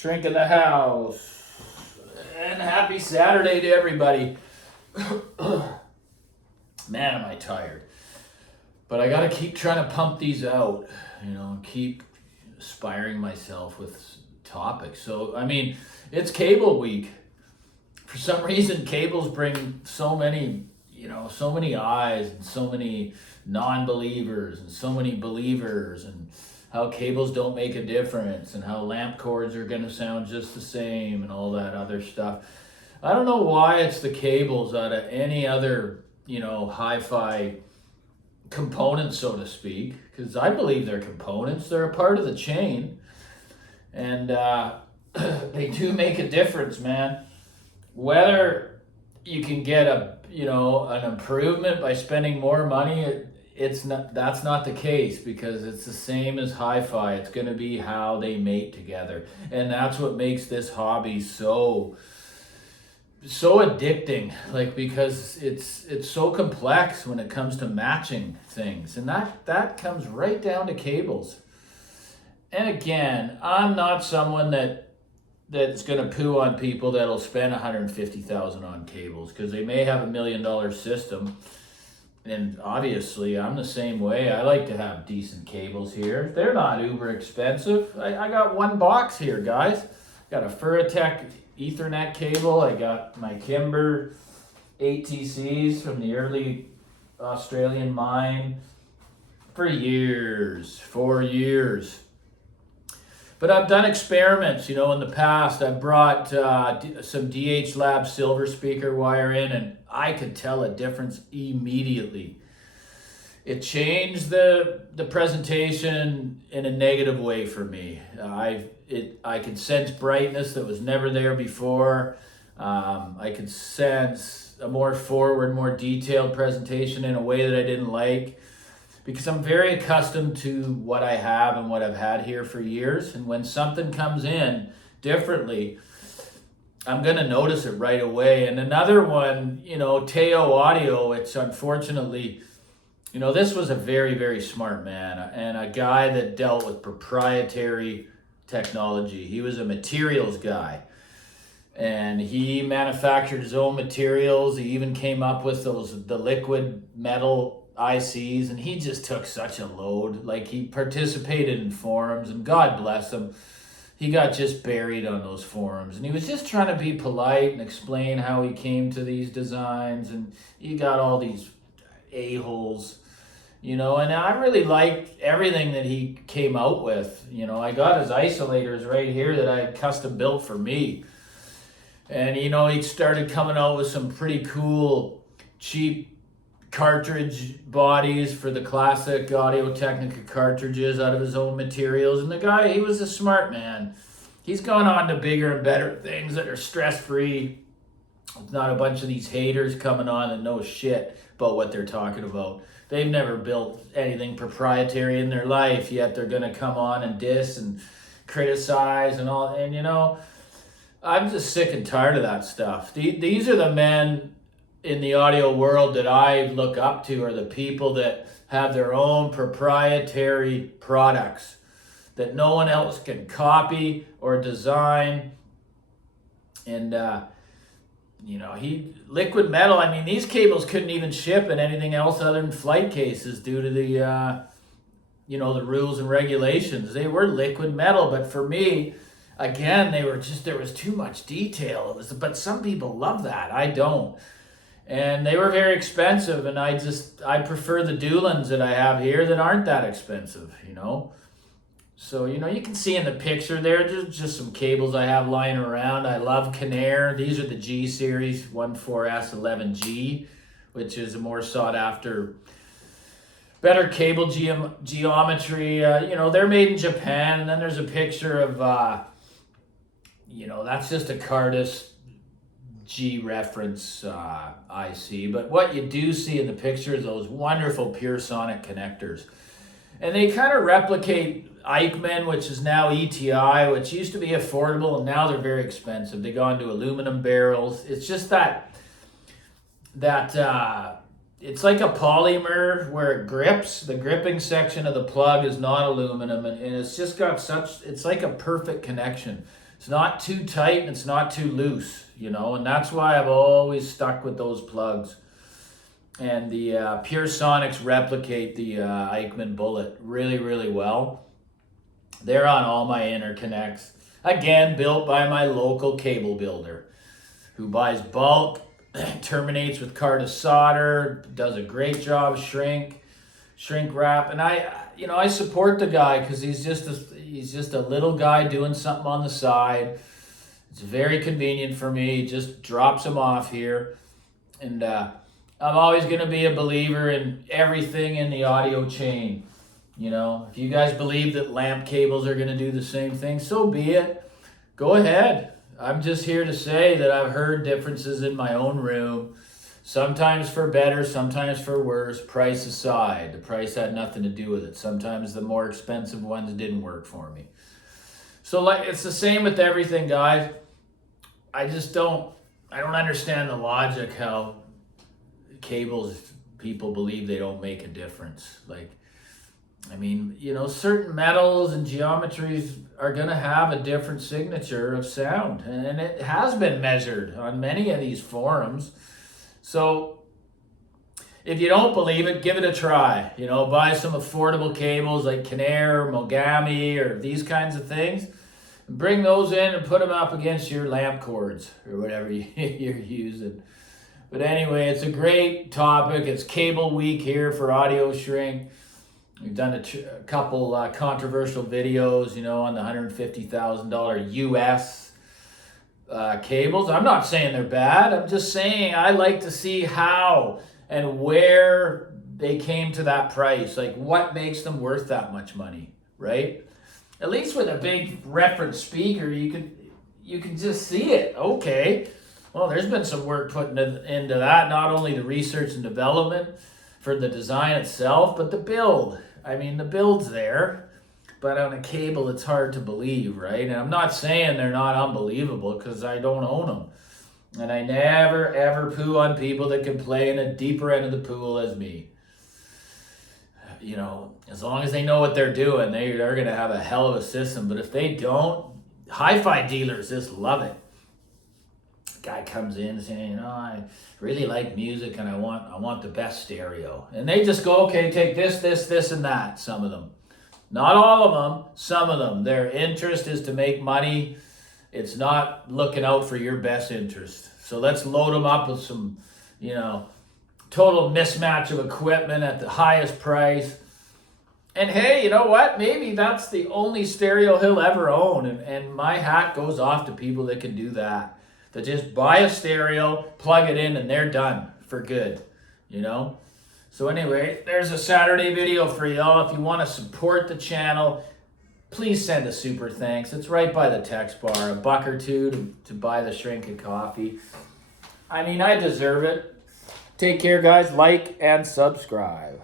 Shrink in the house. And happy Saturday to everybody. Man, am I tired. But I got to keep trying to pump these out, and keep inspiring myself with topics. So, it's cable week. For some reason, cables bring so many eyes and so many non-believers and so many believers, and how cables don't make a difference and how lamp cords are going to sound just the same and all that other stuff. I don't know why it's the cables out of any other, hi-fi components, so to speak, because I believe they're components. They're a part of the chain, and they do make a difference, man. Whether you can get an improvement by spending more money, that's not the case, because it's the same as hi-fi. It's going to be how they mate together, and that's what makes this hobby so addicting, because it's so complex when it comes to matching things, and that comes right down to cables. And again, I'm not someone that's going to poo on people that'll spend $150,000 on cables, because they may have $1 million system. And obviously, I'm the same way. I like to have decent cables here. They're not uber expensive. I got one box here, guys. Got a Furatech Ethernet cable. I got my Kimber ATCs from the early Australian mine for years, 4 years. But I've done experiments, in the past. I brought some DH Lab silver speaker wire in, and I could tell a difference immediately. It changed the presentation in a negative way for me. I could sense brightness that was never there before. I could sense a more forward, more detailed presentation in a way that I didn't like, because I'm very accustomed to what I have and what I've had here for years. And when something comes in differently, I'm going to notice it right away. And another one, Teo Audio, it's unfortunately, this was a very, very smart man and a guy that dealt with proprietary technology. He was a materials guy, and he manufactured his own materials. He even came up with the liquid metal ICs, and he just took such a load. He participated in forums, and God bless him, he got just buried on those forums, and he was just trying to be polite and explain how he came to these designs, and he got all these a-holes, and I really liked everything that he came out with. I got his isolators right here that I had custom built for me, and he started coming out with some pretty cool cheap cartridge bodies for the classic Audio-Technica cartridges out of his own materials. And the guy, he was a smart man. He's gone on to bigger and better things that are stress-free. It's not a bunch of these haters coming on that know shit about what they're talking about. They've never built anything proprietary in their life, yet they're going to come on and diss and criticize and all. And I'm just sick and tired of that stuff. These are the men in the audio world that I look up to, are the people that have their own proprietary products that no one else can copy or design. And liquid metal, these cables couldn't even ship in anything else other than flight cases due to the the rules and regulations. They were liquid metal, but for me, again, there was too much detail. But some people love that. I don't. And they were very expensive, and I prefer the Doolins that I have here that aren't that expensive, So, you can see in the picture there, there's just some cables I have lying around. I love Conair. These are the G series 14S11G, which is a more sought after, better cable geometry. They're made in Japan, and then there's a picture of, that's just a Cardis G reference IC, but what you do see in the picture is those wonderful pure sonic connectors, and they kind of replicate Eichmann, which is now ETI, which used to be affordable, and now they're very expensive. They go into aluminum barrels. It's just that it's like a polymer where it grips. The gripping section of the plug is not aluminum, and it's just got it's like a perfect connection. It's not too tight and it's not too loose, you know, and that's why I've always stuck with those plugs. And the Pure Sonics replicate the Eichmann Bullet really, really well. They're on all my interconnects. Again, built by my local cable builder who buys bulk, terminates with card of solder, does a great job, shrink wrap. And I support the guy because he's just a little guy doing something on the side. It's very convenient for me. He just drops them off here. And I'm always going to be a believer in everything in the audio chain. You know, if you guys believe that lamp cables are going to do the same thing, so be it. Go ahead. I'm just here to say that I've heard differences in my own room, sometimes for better, sometimes for worse, price aside. The price had nothing to do with it. Sometimes the more expensive ones didn't work for me. So it's the same with everything, guys. I don't understand the logic how cables, people believe they don't make a difference. Certain metals and geometries are going to have a different signature of sound. And it has been measured on many of these forums. So if you don't believe it, give it a try. You know, buy some affordable cables like Kinnear or Mogami or these kinds of things. Bring those in and put them up against your lamp cords or whatever you're using. But anyway, it's a great topic. It's Cable Week here for Audio Shrink. We've done a couple controversial videos, you know, on the $150,000 US cables. I'm not saying they're bad. I'm just saying I like to see how and where they came to that price. Like, what makes them worth that much money, right? At least with a big reference speaker, you can just see it. Okay, well, there's been some work put into that. Not only the research and development for the design itself, but the build. I mean, the build's there, but on a cable, it's hard to believe, right? And I'm not saying they're not unbelievable because I don't own them. And I never, ever poo on people that can play in a deeper end of the pool as me. You know, as long as they know what they're doing, they're going to have a hell of a system. But if they don't, hi-fi dealers just love it. Guy comes in saying, I really like music and I want the best stereo. And they just go, okay, take this, and that, some of them. Not all of them, some of them. Their interest is to make money. It's not looking out for your best interest. So let's load them up with some, total mismatch of equipment at the highest price. And hey, you know what? Maybe that's the only stereo he'll ever own. And my hat goes off to people that can do that. That just buy a stereo, plug it in, and they're done for good, So anyway, there's a Saturday video for y'all. If you want to support the channel, please send a super thanks. It's right by the text bar, $1 or $2 to buy the shrink of coffee. I mean, I deserve it. Take care, guys. Like and subscribe.